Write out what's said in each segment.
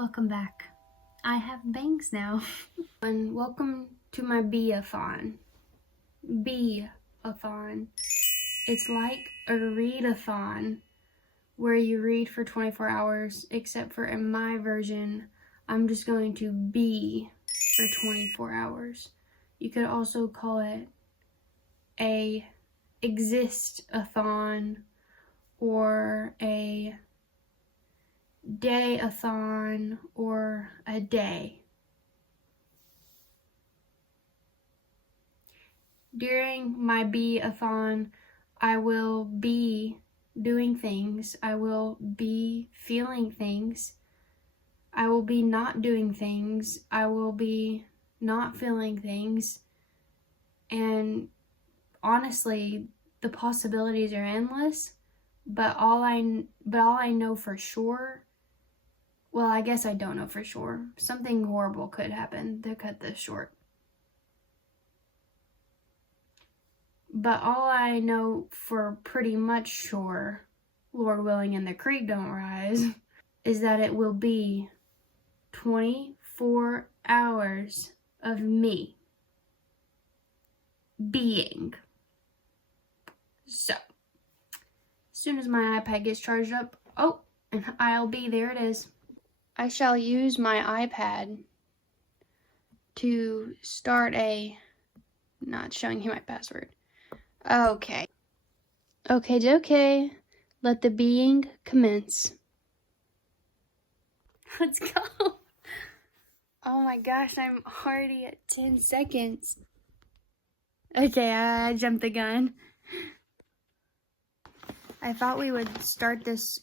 Welcome back. I have bangs now. And welcome to my be-athon. Be-athon. It's like a read-a-thon where you read for 24 hours, except for in my version, I'm just going to be for 24 hours. You could also call it a exist-a-thon or a day-a-thon or a day. During my be-athon, I will be doing things. I will be feeling things. I will be not doing things. I will be not feeling things. And honestly, the possibilities are endless. But all I know for sure, well, I guess I don't know for sure. Something horrible could happen to cut this short. But all I know for pretty much sure, Lord willing and the creek don't rise, is that it will be 24 hours of me being. So, as soon as my iPad gets charged up, oh, and I'll be, there it is. I shall use my iPad to start not showing you my password. Okay. Okay. Let the being commence. Let's go. Oh my gosh, I'm already at 10 seconds. Okay, I jumped the gun. I thought we would start this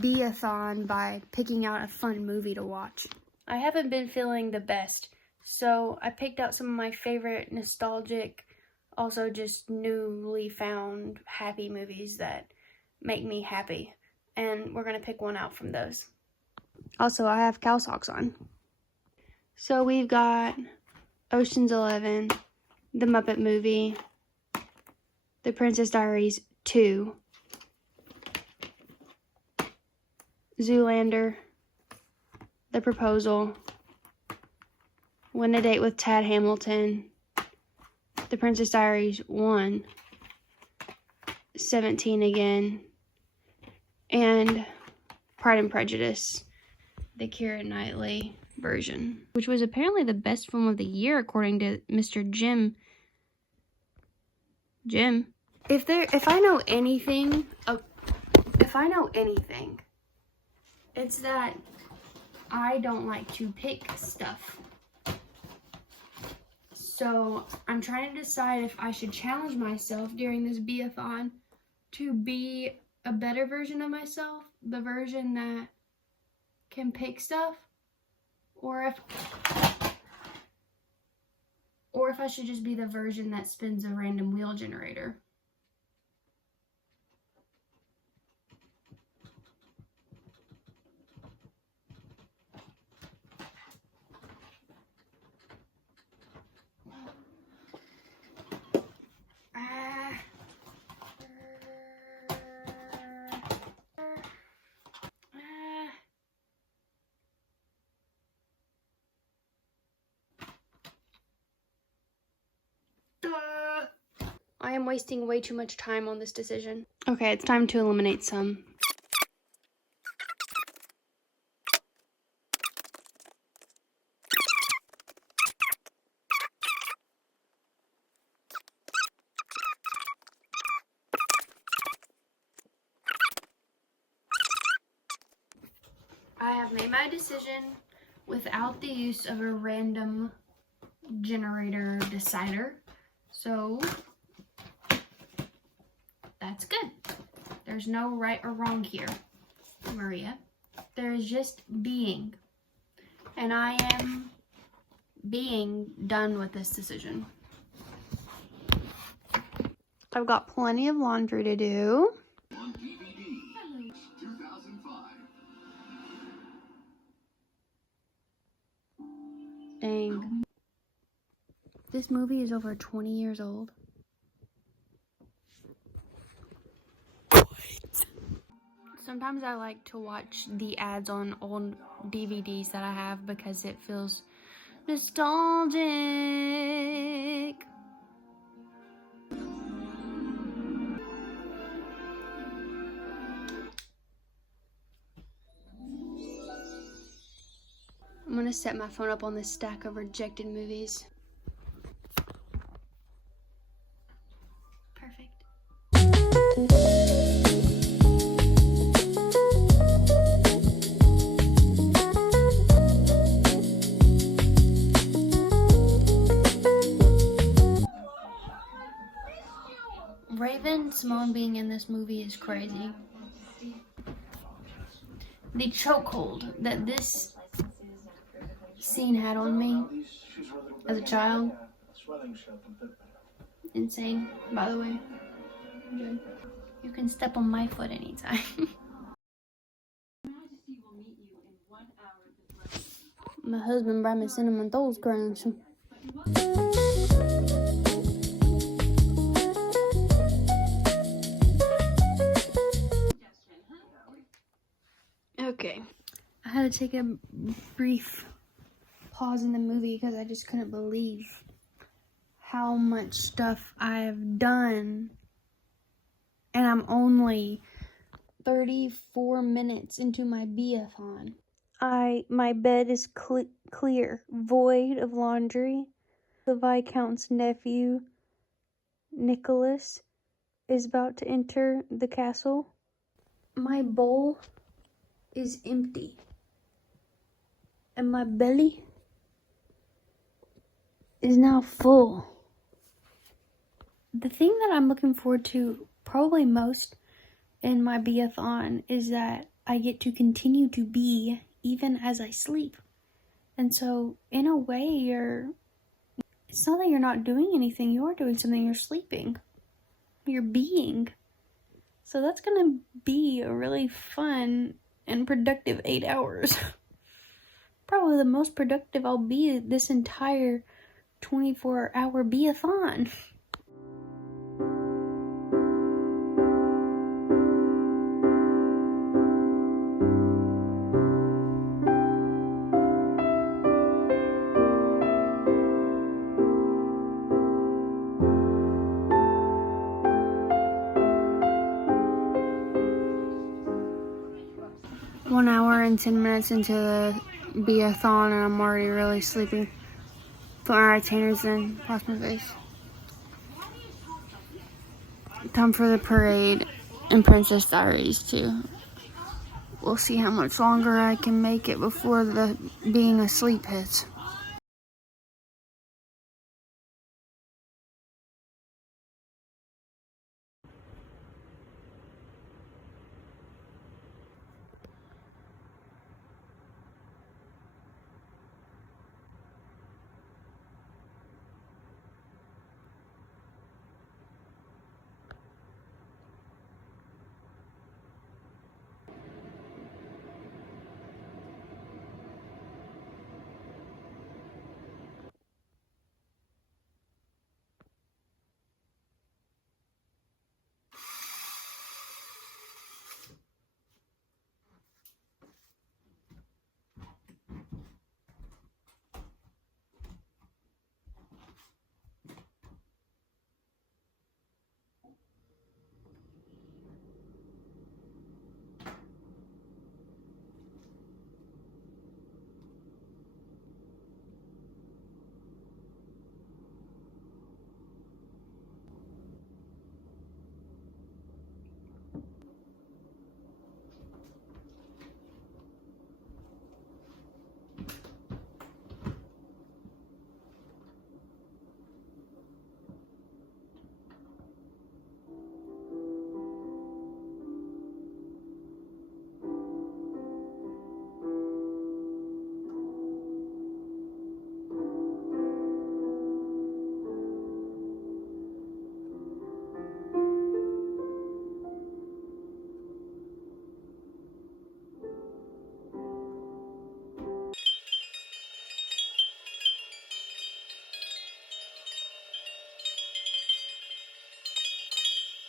be-athon by picking out a fun movie to watch. I haven't been feeling the best, so I picked out some of my favorite nostalgic, also just newly found happy movies that make me happy. And we're going to pick one out from those. Also, I have cow socks on. So we've got Ocean's 11, The Muppet Movie, The Princess Diaries 2, Zoolander, The Proposal, Win a Date with Tad Hamilton, The Princess Diaries 1, 17 Again, and Pride and Prejudice, the Keira Knightley version, which was apparently the best film of the year according to Mr. Jim. If I know anything, it's that I don't like to pick stuff. So I'm trying to decide if I should challenge myself during this be-athon to be a better version of myself, the version that can pick stuff, or if I should just be the version that spins a random wheel generator. I am wasting way too much time on this decision. Okay, it's time to eliminate some. I have made my decision without the use of a random generator decider. So that's good. There's no right or wrong here, Maria. There is just being. And I am being done with this decision. I've got plenty of laundry to do. Dang. This movie is over 20 years old. So Sometimes I like to watch the ads on old DVDs that I have because it feels nostalgic. I'm gonna set my phone up on this stack of rejected movies. Perfect. Raven Simone being in this movie is crazy. The chokehold that this scene had on me as a child, insane, by the way. You can step on my foot anytime. My husband brought me cinnamon toast crunch. Okay, I had to take a brief pause in the movie because I just couldn't believe how much stuff I've done, and I'm only 34 minutes into my be-athon. My bed is clear, void of laundry. The Viscount's nephew, Nicholas, is about to enter the castle. My bowl is empty, and my belly is now full. The thing that I'm looking forward to probably most in my be-athon is that I get to continue to be even as I sleep. And so, in a way, it's not that you're not doing anything, you are doing something, you're sleeping. You're being. So that's gonna be a really fun and productive 8 hours. Probably the most productive I'll be this entire 24-hour be-athon. One hour and 10 minutes into the be-athon, and I'm already really sleepy. Put my retainers in, wash my face. Time for the parade and Princess Diaries too. We'll see how much longer I can make it before the being asleep hits.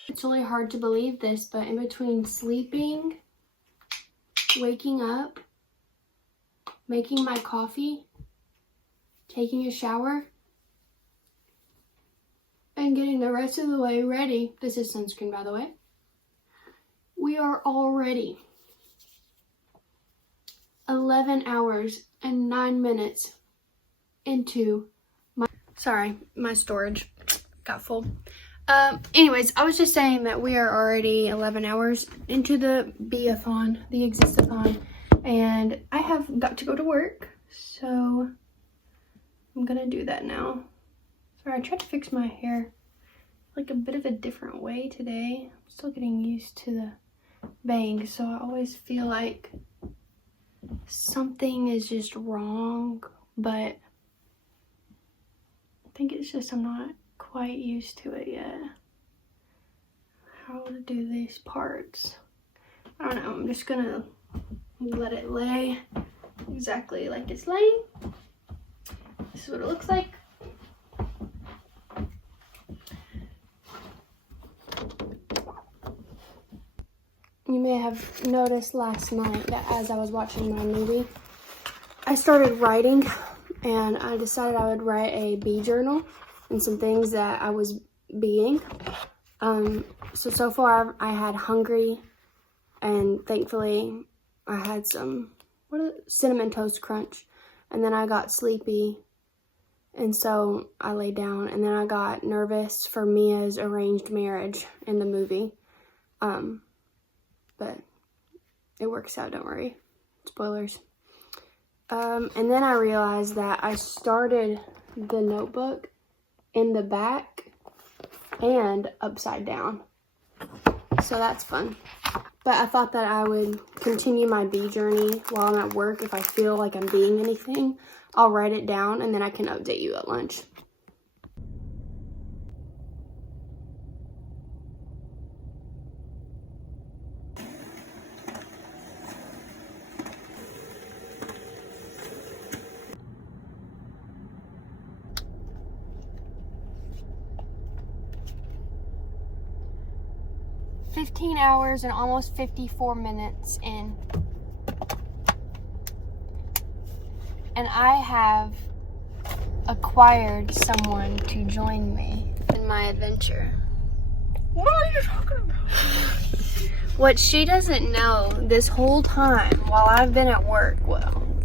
It's really hard to believe this, but in between sleeping waking up, making my coffee, taking a shower, and getting the rest of the way ready. This is sunscreen, by the way. We are already 11 hours and 9 minutes into my storage got full. Anyways, I was just saying that we are already 11 hours into the be-athon, the exist-a-thon, and I have got to go to work, so I'm gonna do that now. Sorry, I tried to fix my hair like a bit of a different way today. I'm still getting used to the bangs, so I always feel like something is just wrong, but I think it's just I'm not quite used to it yet. How to do these parts. I don't know, I'm just gonna let it lay exactly like it's laying. This is what it looks like. You may have noticed last night that as I was watching my movie, I started writing, and I decided I would write a bee journal and some things that I was being. So far I had hungry, and thankfully I had some cinnamon toast crunch, and then I got sleepy, and so I laid down, and then I got nervous for Mia's arranged marriage in the movie. But it works out, don't worry. Spoilers. And then I realized that I started the notebook in the back and upside down. So that's fun. But I thought that I would continue my bee journey while I'm at work. If I feel like I'm being anything, I'll write it down and then I can update you at lunch. $15 hours and almost 54 minutes in. And I have acquired someone to join me in my adventure. What are you talking about? What she doesn't know this whole time while I've been at work, well, I'm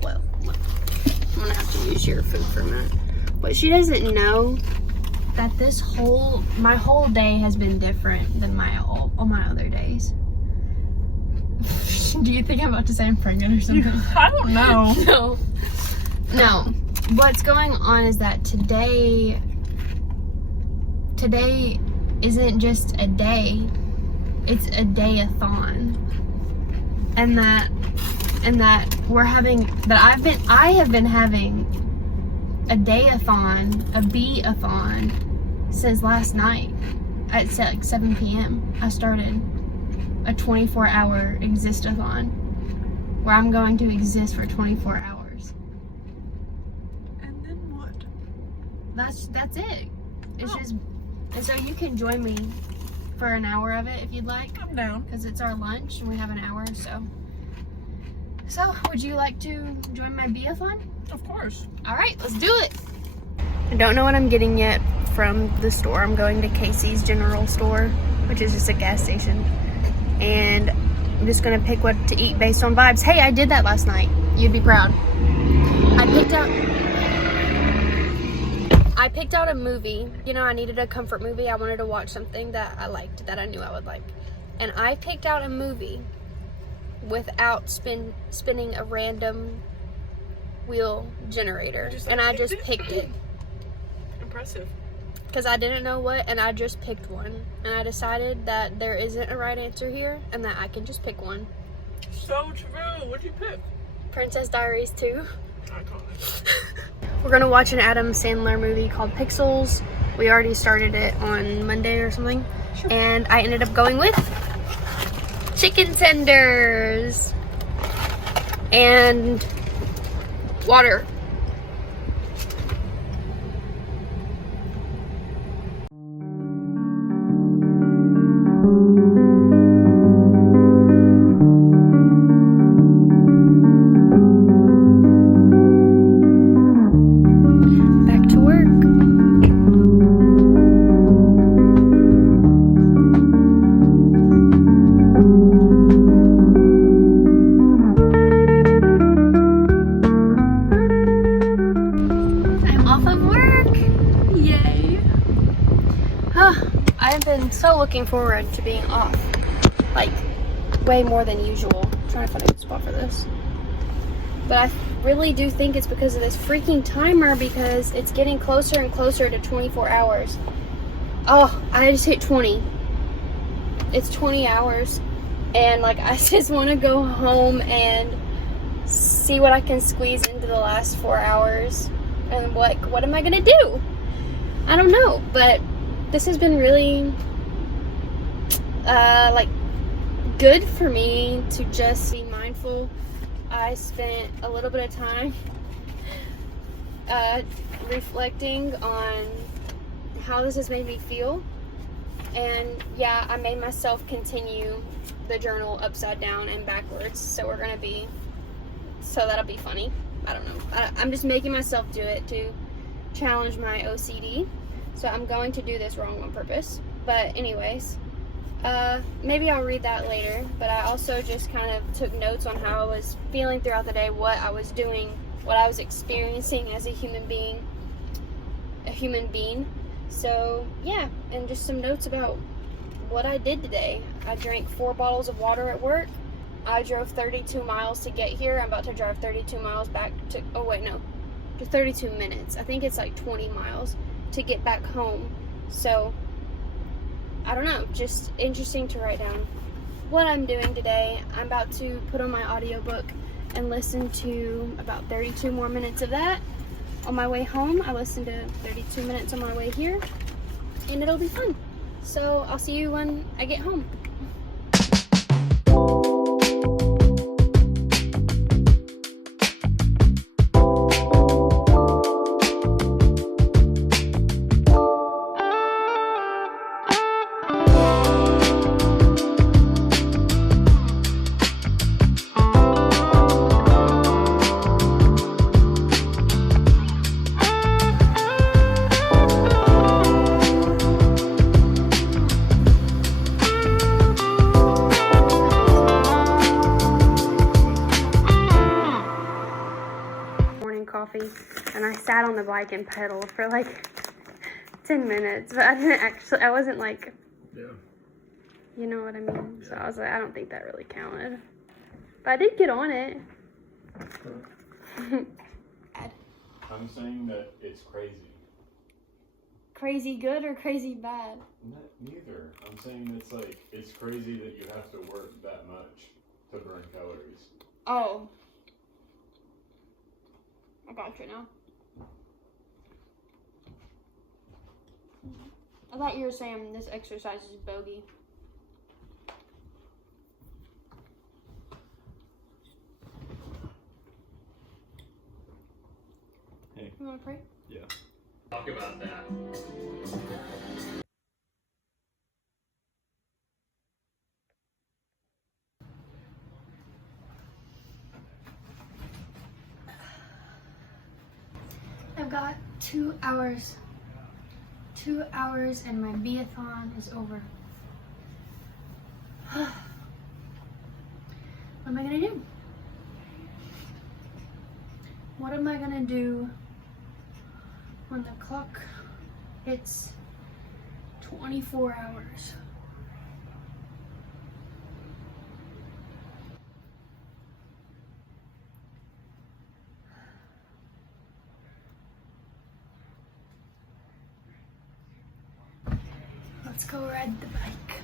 gonna have to use your food for a minute. What she doesn't know that my whole day has been different than all my other days. Do you think I'm about to say I'm pregnant or something? I don't know. No. What's going on is that today isn't just a day, it's a day-a-thon. And that I have been having a day-a-thon, a be-athon, since last night at like 7 p.m. I started a 24-hour exist-a-thon where I'm going to exist for 24 hours. And then what? That's it. It's just, and so you can join me for an hour of it if you'd like. I'm down. Because it's our lunch and we have an hour, so. So, would you like to join my be-athon? Of course. All right, let's do it. I don't know what I'm getting yet from the store. I'm going to Casey's General Store, which is just a gas station. And I'm just gonna pick what to eat based on vibes. Hey, I did that last night. You'd be proud. I picked out a movie. You know, I needed a comfort movie. I wanted to watch something that I liked, that I knew I would like. And I picked out a movie without spinning a random wheel generator. And I just picked it. Impressive. Because I didn't know what, and I just picked one. And I decided that there isn't a right answer here, and that I can just pick one. So true. What'd you pick? Princess Diaries 2. Iconic. We're gonna watch an Adam Sandler movie called Pixels. We already started it on Monday or something. Sure. And I ended up going with chicken tenders and water. so looking forward to being off. Like, way more than usual. I'm trying to find a good spot for this. But I really do think it's because of this freaking timer, because it's getting closer and closer to 24 hours. Oh, I just hit 20. It's 20 hours. And, like, I just want to go home and see what I can squeeze into the last 4 hours. And, what am I going to do? I don't know. But this has been really, good for me to just be mindful. I spent a little bit of time reflecting on how this has made me feel. And yeah, I made myself continue the journal upside down and backwards. So that'll be funny. I don't know. I'm just making myself do it to challenge my OCD. So I'm going to do this wrong on purpose. But anyways, maybe I'll read that later. But I also just kind of took notes on how I was feeling throughout the day, what I was doing, what I was experiencing as a human being. So yeah, and just some notes about what I did today. I drank 4 bottles of water at work. I drove 32 miles to get here. I'm about to drive 32 miles back to, to 32 minutes. I think it's like 20 miles to get back home. So, I don't know, just interesting to write down what I'm doing today. I'm about to put on my audiobook and listen to about 32 more minutes of that. On my way home, I listened to 32 minutes on my way here, and it'll be fun. So I'll see you when I get home. Coffee, and I sat on the bike and pedaled for like 10 minutes, but I wasn't like, you know what I mean? So I was like, I don't think that really counted, but I did get on it. I'm saying that it's crazy. Crazy good or crazy bad? Neither. I'm saying it's crazy that you have to work that much to burn calories. Oh. I got you now. I thought you were saying this exercise is bogey. Hey. You want to pray? Yeah. Talk about that. I've got 2 hours. 2 hours and my be-athon is over. What am I gonna do? What am I gonna do when the clock hits 24 hours? Let's go ride the bike.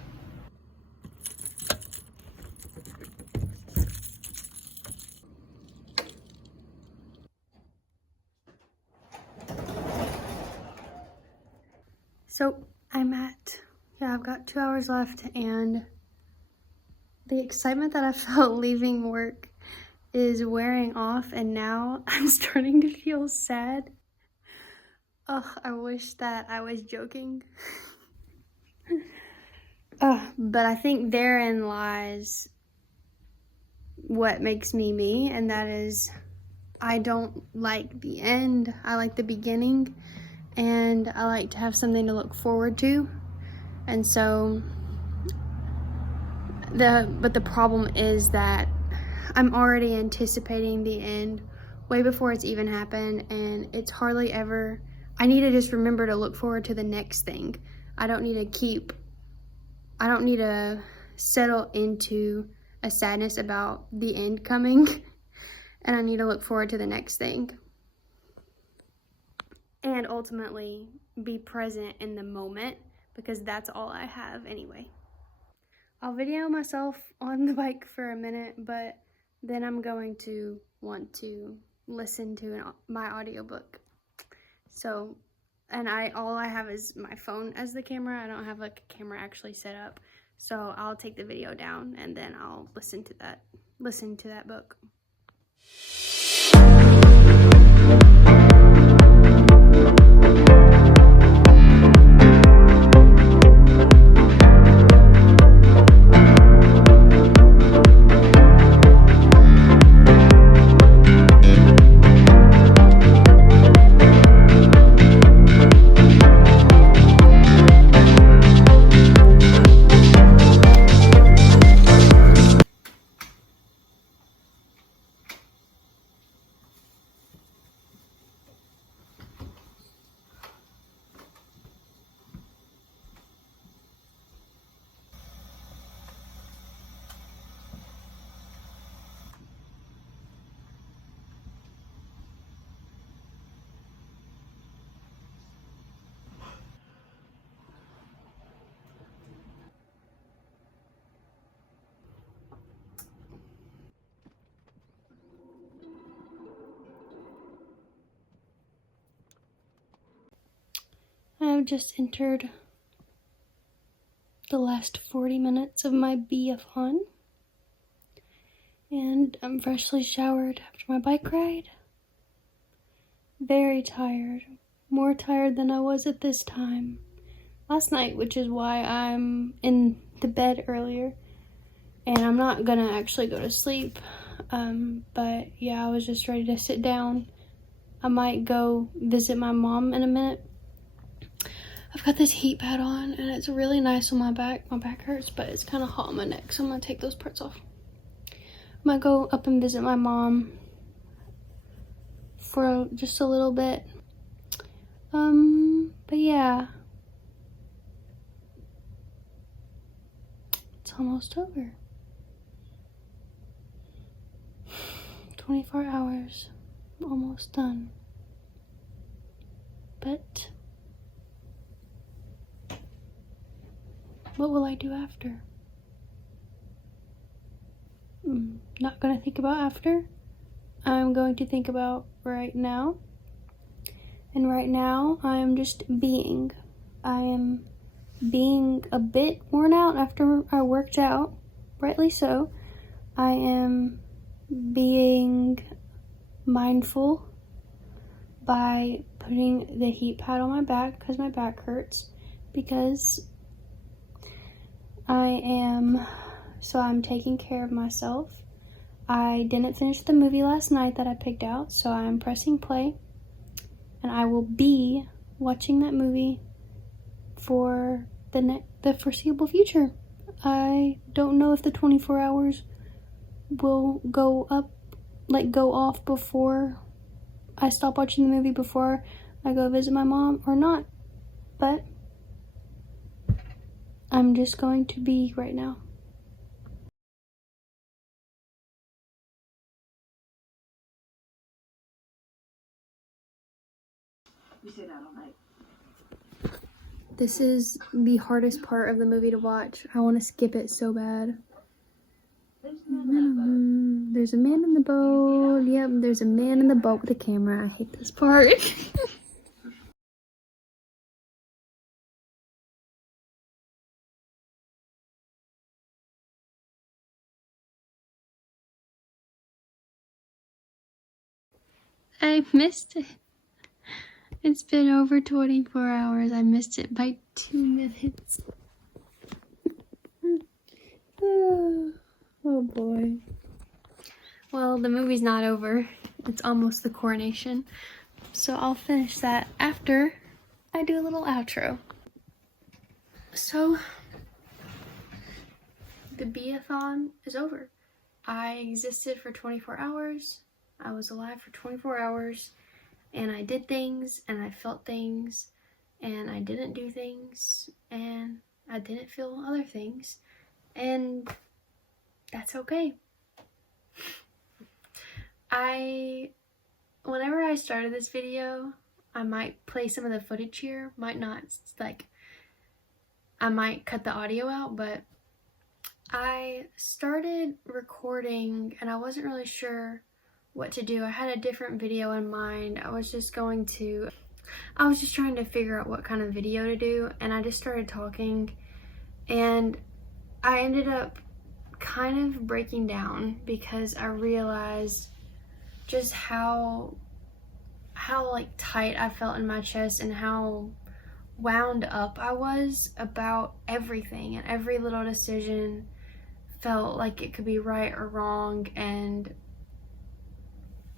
So I've got 2 hours left, and the excitement that I felt leaving work is wearing off, and now I'm starting to feel sad. Oh, I wish that I was joking. But I think therein lies what makes me me, and that is I don't like the end. I like the beginning, and I like to have something to look forward to. And so the problem is that I'm already anticipating the end way before it's even happened, and it's hardly ever. I need to just remember to look forward to the next thing. I don't need to keep I don't need to settle into a sadness about the end coming, and I need to look forward to the next thing. And ultimately be present in the moment, because that's all I have anyway. I'll video myself on the bike for a minute, but then I'm going to want to listen to my audiobook. So, and all I have is my phone as the camera. I don't have like a camera actually set up. So I'll take the video down and then I'll listen to that book. I've just entered the last 40 minutes of my be-athon, and I'm freshly showered after my bike ride. Very tired, more tired than I was at this time last night, which is why I'm in the bed earlier, and I'm not gonna actually go to sleep. But yeah, I was just ready to sit down. I might go visit my mom in a minute. I've got this heat pad on and it's really nice on my back. My back hurts, but it's kind of hot on my neck, so I'm gonna take those parts off. I might go up and visit my mom for just a little bit. But yeah, it's almost over. 24 hours, almost done. But what will I do after? Not gonna think about after. I'm going to think about right now. And right now, I am just being. I am being a bit worn out after I worked out, rightly so. I am being mindful by putting the heat pad on my back because my back hurts, because I'm taking care of myself. I didn't finish the movie last night that I picked out, so I'm pressing play, and I will be watching that movie for the foreseeable future. I don't know if the 24 hours will go off before I stop watching the movie, before I go visit my mom or not, but I'm just going to be right now. We stayed out all night. This is the hardest part of the movie to watch. I want to skip it so bad. There's a man in the boat. Yep, there's a man in the boat with a camera. I hate this part. I missed it. It's been over 24 hours. I missed it by 2 minutes. Oh boy. Well, the movie's not over. It's almost the coronation. So I'll finish that after I do a little outro. So, the be-athon is over. I existed for 24 hours. I was alive for 24 hours. And I did things, and I felt things, and I didn't do things, and I didn't feel other things, and that's okay. Whenever I started this video, I might play some of the footage here, might not, like, I might cut the audio out, but I started recording and I wasn't really sure what to do. I had a different video in mind. I was just trying to figure out what kind of video to do, and I just started talking, and I ended up kind of breaking down because I realized just how like tight I felt in my chest and how wound up I was about everything, and every little decision felt like it could be right or wrong, and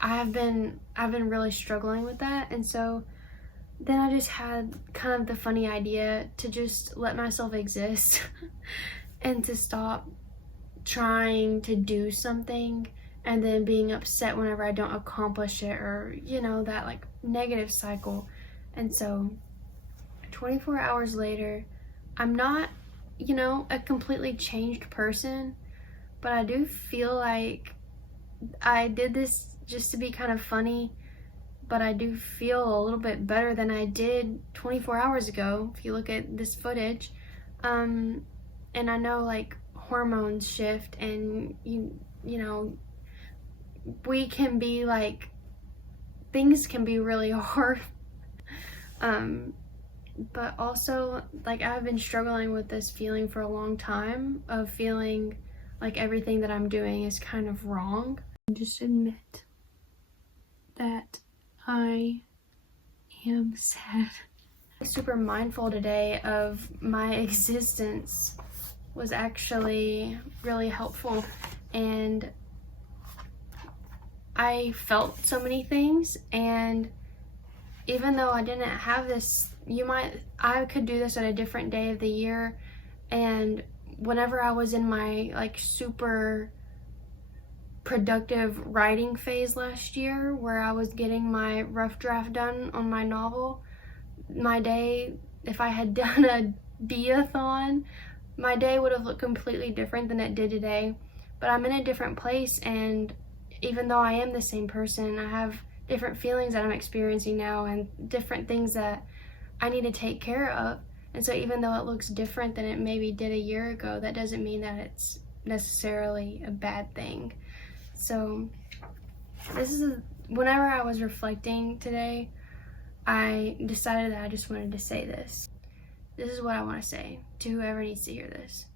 I've been really struggling with that. And so then I just had kind of the funny idea to just let myself exist and to stop trying to do something and then being upset whenever I don't accomplish it, or, you know, that like negative cycle. And so 24 hours later, I'm not, you know, a completely changed person, but I do feel like I did this just to be kind of funny, but I do feel a little bit better than I did 24 hours ago if you look at this footage. And I know like hormones shift, and you know, we can be like, things can be really hard. But also, like, I've been struggling with this feeling for a long time, of feeling like everything that I'm doing is kind of wrong. Just admit that I am sad. Super mindful today of my existence was actually really helpful, and I felt so many things. And even though I didn't have this, I could do this at a different day of the year. And whenever I was in my like super productive writing phase last year, where I was getting my rough draft done on my novel, my day, if I had done a be-athon, my day would have looked completely different than it did today. But I'm in a different place, and even though I am the same person, I have different feelings that I'm experiencing now and different things that I need to take care of. And so even though it looks different than it maybe did a year ago, that doesn't mean that it's necessarily a bad thing. So whenever I was reflecting today, I decided that I just wanted to say this. This is what I want to say to whoever needs to hear this.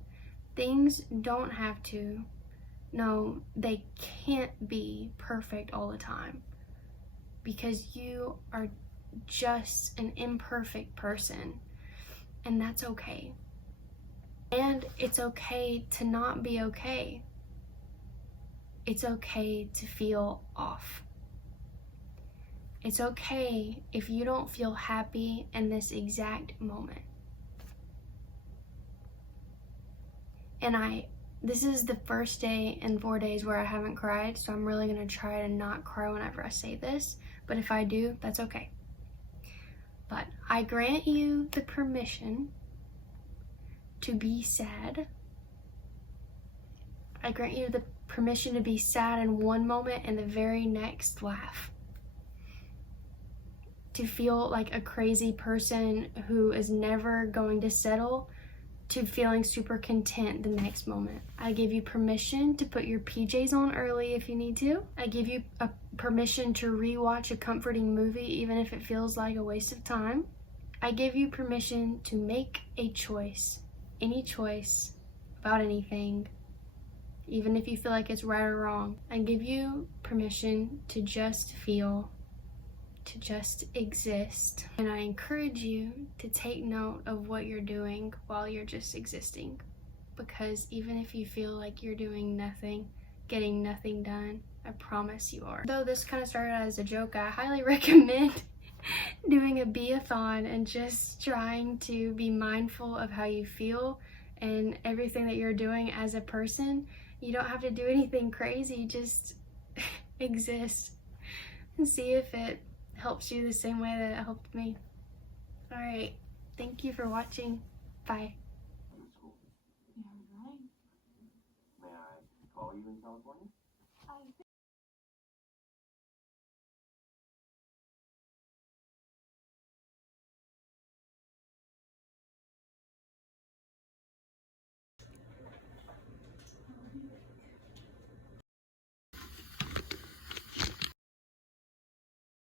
Things don't have to, no, they can't be perfect all the time, because you are just an imperfect person, and that's okay. And it's okay to not be okay. It's okay to feel off. It's okay if you don't feel happy in this exact moment. And this is the first day in 4 days where I haven't cried, so I'm really gonna try to not cry whenever I say this, but if I do, that's okay. But I grant you the permission to be sad. I grant you the permission to be sad in one moment and the very next laugh. To feel like a crazy person who is never going to settle, to feeling super content the next moment. I give you permission to put your PJs on early if you need to. I give you a permission to rewatch a comforting movie even if it feels like a waste of time. I give you permission to make a choice, any choice about anything, even if you feel like it's right or wrong. I give you permission to just feel, to just exist. And I encourage you to take note of what you're doing while you're just existing. Because even if you feel like you're doing nothing, getting nothing done, I promise you are. Though this kind of started as a joke, I highly recommend doing a be-athon and just trying to be mindful of how you feel and everything that you're doing as a person. You don't have to do anything crazy, just exist and see if it helps you the same way that it helped me. Alright, thank you for watching. Bye. call you in California?